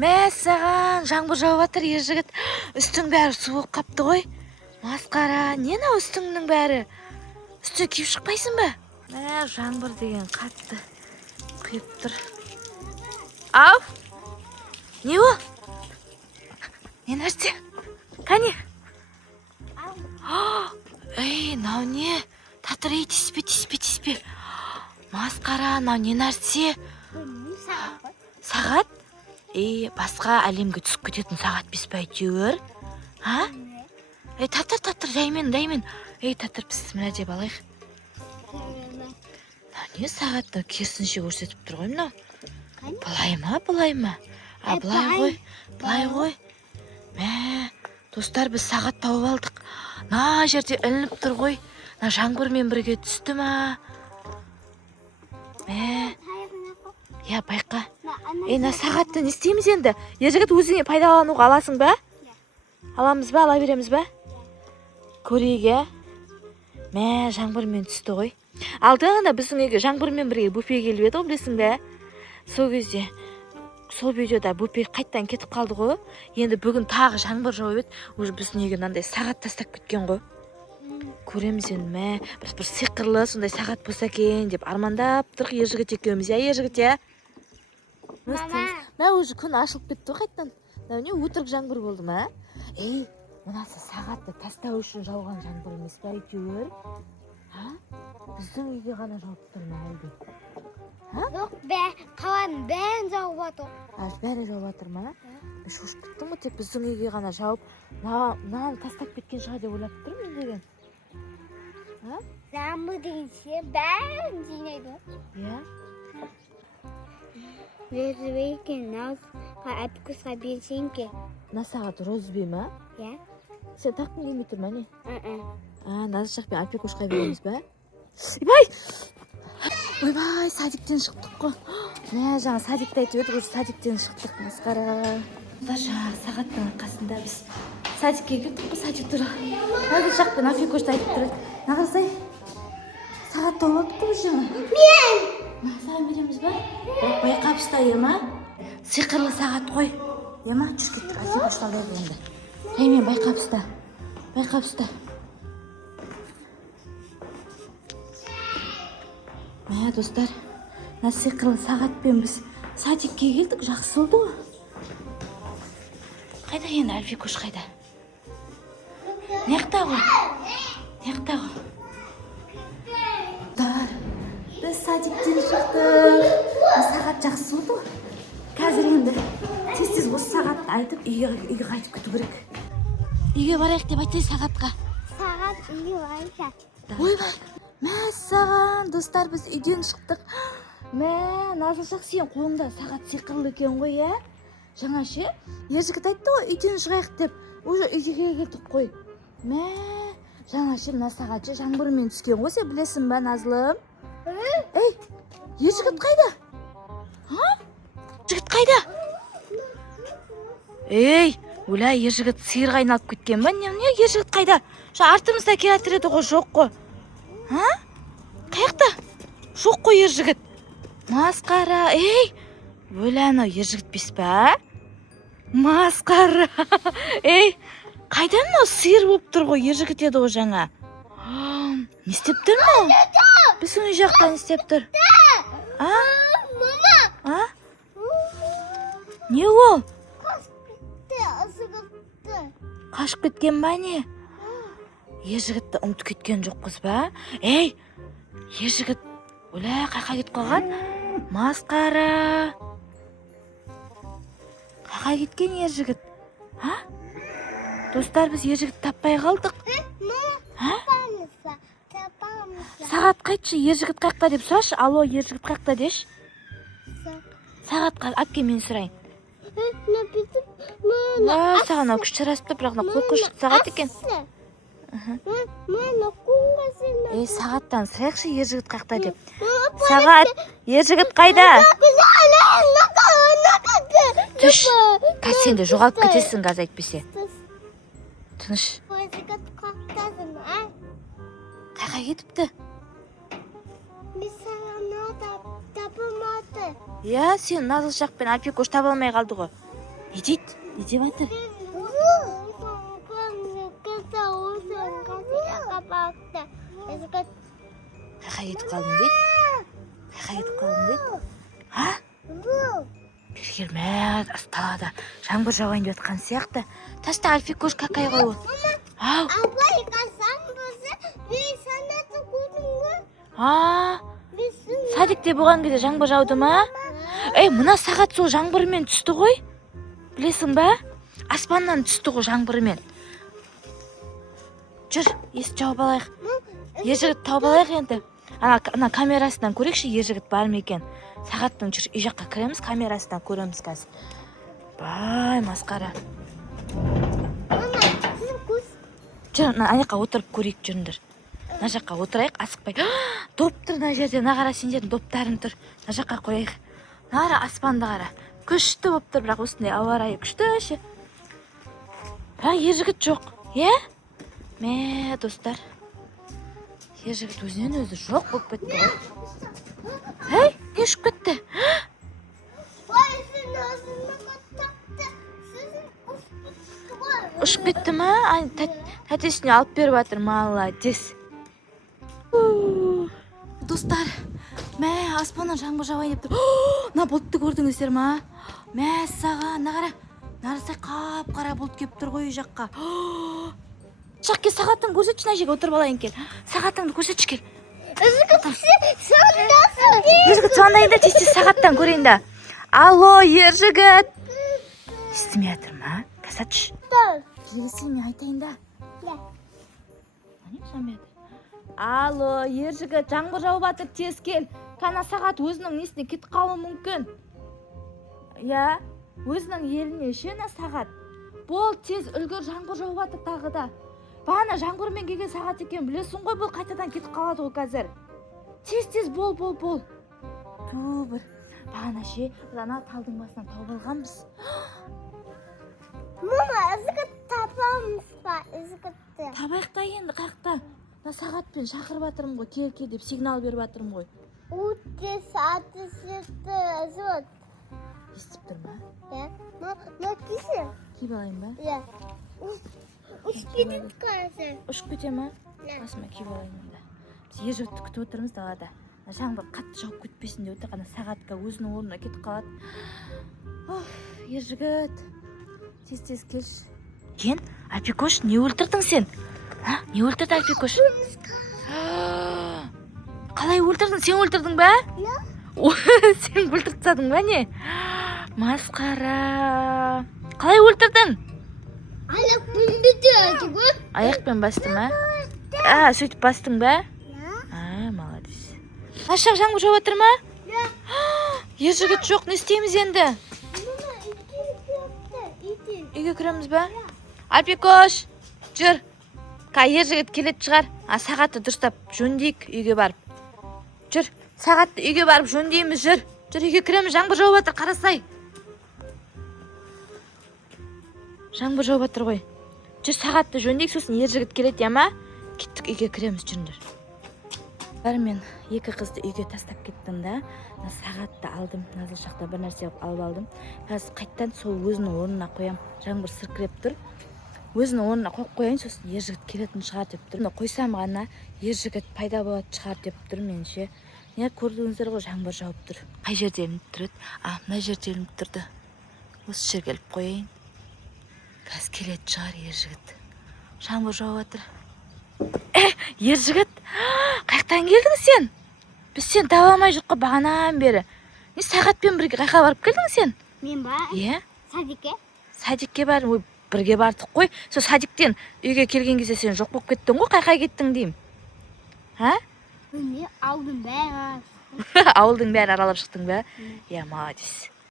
Мәссаған, жаңбыр жауып жатыр, ержігіт. Үстің бәрі суық қапты ғой. Масқара, не мынау үстіңнің бәрі? Үстіне киіп шықпайсың ба? Мә, жаңбыр деген қатты құйып тұр. Ау! Не ол? Не нәрсе? Қане? Ей, мынау не? Татыр, ей, тиіспе. Масқара, мынау не нәрсе? Сағат? Басқа әлемге түсіп кететін сағат бес па әйтеуір? Татыр, даймен. Татыр, біз мына жеп алайық. Не сағатты керісінше көрсетіп тұр ғой мынау? Бұлай ма? Бұлай ғой. Мә, достар, біз сағат тауып алдық. На жерде ілініп тұр ғой. Жаңбырмен бірге түсті ма? Мә, байқа. На сағатты не істейміз енді? Ержігіт, өзіңе пайдалануға аласың ба? Аламыз ба, ала береміз ба? Көрейік, Мә, жаңбырмен түсті ғой. Алдыңда біздің үйге жаңбырмен бірге буфе келіп еді, білесің бе? Сол кезде, сол видеода буфе қайттан кетіп қалды ғой. Енді бүгін тағы жаңбыр жауып еді, уже біздің үйге мынандай сағат тастап кеткен ғой. Көреміз енді, мә, біз бір сиқырлы сондай сағат болса екен деп армандап тұрық ержігіт екеуміз, ержігіт, Мә, уже күн ашылып кетті ғой қайттан. Не өтірік жаңбыр болды ма? Мынасы сағатты тастау үшін жауған жаңбыр емес па әйтеуір? Біздің үйге ғана жауып тұр ма әлде? Жоқ, қаланың бәрін жауып жатыр. Бәрі жауып жатыр ма? Шошып кеттім ғой, тек біздің үйге ғана жауып, мынаны тастап кеткен шығар деп ойлап тұрмын мен деген. Жаңбыр дегенше бәрін жинайды. Розыбе екен, назға әпкісқа берсең ке. Мына сағат розыбе ма? Сен таққың келмей тұр ма не? Назышақ пен Альпикошқа береміз ба? Ойбай, садиктен шықтық қой. Мә, жаңа садикті айтып едік, садиктен шықтық, масқара. Жаңа сағаттың арқасында біз садикке келдік қой, садик тұр. Назышақ пен Альпикошты айтып тұр. Нағырсай, сағат тауып алып тұр жаңа. Саған береміз ба? Байқап ұста, ема? Сиқырлы сағат қой. Ема, жүр кеттік, Альпикошты алдай болғанда. Мен байқап ұста. Мә, достар, сиқырлы сағатпен біз садикке келдік, жақсы болды ғой. Қайда енді Альпикош қайда? Неқта ғой? Біз садиктен шықтық. Сағат жақсы болды ғой. Қазір енді тез осы сағатты айтып үйге қайтып кету керек. Үйге барайық деп айтсай сағатқа. Сағат үйге барайық. Ойбай, мәссаған, достар, біз үйден шықтық. Мә, Назылшақ, сен қолыңда сағат сиқырлы екен ғой, Жаңа ше, ержігіт айтты ғой, үйден шығайық деп. Уже үйге келдік қой. Мә, жаңа ше, мына сағат жаңбырмен түскен ғой, сен білесің ба, Назлым? Ержігіт қайда? Ержігіт қайда? Өлә, ержігіт сиырға айналып кеткен ба? Не, ержігіт қайда? Артымызда келатыр еді ғой, жоқ қой. Қаяқта? Жоқ қой ержігіт. Масқара, өлә, анау ержігіт бес па? Масқара. Қайда мынау сиыр болып тұр ғой, ержігіт еді ғой жаңа. Не істеп тұр ма? Біздің үй жақта не істеп тұр? Мама! Не ол? Асығыпты. Қашып кеткен ба не? Ержігітті ұмытып кеткен жоқпыз ба? Ержігіт, өлә, қайқа кетіп қалған? Масқара. Қайқа кеткен ержігіт? Достар, біз ержігіт таппай қалдық. Сағат қайтшы, ержігіт қайықта деп сұрашы. Алло, ержігіт қайықта деш. Сағатқа әпке мен сұрайын. Саған күш жарасыпты, бірақ қорқынышты сағат екен. Сағаттан сұрайықшы, ержігіт қайықта деп. Сағат, ержігіт қайда? Түш, қазір сен де жоғалып кетесің, газ айтпесе. Тыныш. Қайқа кетіпті? Tapamadı. Ya sen Nazılşақ пен Альпикош таба алмай қалды ғой. Не дейді? Не деп жатыр? Қайқа кетіп қалдым дейді. Қайқа кетіп қалдым дейді. А? Бергер мә талада жаңбыр жауайын деп жатқан сияқты. Таста Альфикош какай ғой ол. Ау. Садикте болған кезде жаңбыр жауды ма? Мына сағат сол жаңбырмен түсті ғой. Білесің ба? Аспаннан түсті ғой жаңбырмен. Жүр, есік жауып алайық. Ержігіт тауып алайық енді. Ана камерасынан көрекші ержігіт бар ма екен. Сағаттың жүр, үй жаққа кіреміз, камерасынан көреміз қазір. Бай, масқара. Жүр, ана жаққа отырып көрейік жүріңдер. Мына жаққа отырайық, асықпай. Доп тұр мына жерде, мына қара сендердің доптарың тұр. Мына жаққа қояйық. Нара аспанды қара. Күшті болып тұр, бірақ осындай ауа райы күшті ше. Бірақ ержігіт жоқ, е? Мә, достар. Ержігіт өзінен өзі жоқ болып кетті ғой. Не ұшып кетті? Ұшып кетті ма? Тәтесіне алып беріп жатыр, молодец. Достар, мә, аспаннан жаңбыр жауайын деп тұр. Мына бұлтты көрдіңіздер ма? Мә, саған, нағара. Нарысай қап-қара бұлт кеп тұр ғой үй жаққа. Шақ кел, сағаттың көрсетші, мына жерге отырып алайын кел. Сағаттыңды көрсетші кел. Ержігіт звондайын да, тез сағаттан көрейін да. Алло, ержігіт. Естімей жатыр ма? Кәсатшы. Келесің, мен айтайын да. Алло, ержігіт, жаңбыр жауып жатыр, тез кел. Кана сағат өзінің несіне кетіп қалуы мүмкін. Я, өзінің еліне шена сағат. Бол, тез үлгір, жаңбыр жауып жатыр тағы да. Бағана жаңбырмен келген сағат екен, білесің ғой, бұл қайтадан кетіп қалады ғой қазір. Тез, бол. Бір. Бағана ше, ана талдың басынан тауып алғанбыз. Мама, ізгіт табамыз ба, ізгітті? Табайықта енді, қақта. Мына сағатпен шақырып жатырмын ғой, кел деп сигнал беріп жатырмын ғой. Утте саты сырты зот. Естіп тұр ма? Ма кісі? Киіп алайын ба? Ұшып кетеді қазір. Ұшып кете ма? Басыма киіп алайын онда. Біз ержігітті күтіп отырмыз далада. Жаңбыр қатты жауып кетпесін деп отыр, ана сағатқа өзінің орнына кетіп қалады. Ержігіт, тез келші. Кен, Альфикош, не өлтірдің сен? Не өлтірді Альфикош? Қалай өлтірдің? Сен өлтірдің ба? Сен өлтіріп тастадың ба не? Масқара. Қалай өлтірдің? Аяқпен бітеді ғой. Аяқпен басты ма? Сөйтіп бастың ба? Молодец. Ашық жаңбыр жауып жатыр ма? Ержігіт жоқ, не істейміз енді? Үйге кіреміз ба? Альфикош, жүр. Ержігіт келет шығар. Сағатты дұрыстап жөндейік үйге барып. Жүр, сағатты үйге барып жөндейміз, жүр. Жүр, үйге кіреміз, жаңбыр жауып жатыр, қарасай. Жаңбыр жауып жатыр ғой. Жүр, сағатты жөндейік, сосын ержігіт келет, ма? Кеттік, үйге кіреміз, жүріңдер. Мен екі қызды үйге тастап кеттім да. Сағатты алдым, назыл шақта бір нәрсе алып алдым. Қазір қайттан сол өзінің орнына қоям. Жаңбыр сіркіреп тұр. Өзінің орнына қойып қояйын, сосын ержігіт келетін шығар деп тұр. Қойсам ғана ержігіт пайда болады шығар деп тұр менше. Не көрдіңіздер ғой, жаңбыр жауып тұр. Қай жерде ілініп тұрды? Мына жерде ілініп тұрды. Осы жерге іліп қояйын. Қазір келетін шығар ержігіт. Жаңбыр жауып жатыр. Ержігіт, қаяқтан келдің сен? Біз сен таба алмай жүріп бағанан бері. Не сағатпен бірге қайқа барып келдің сен? Мен ба? Садикке? Садикке бардым, бірге бардық қой. Сол садиктен үйге келген кезде сен жоқ болып кеттің ғой, қайқа кеттің деймін. Мен ауылдың бәрі ауылдың бәрі аралап шықтың ба? Молодец.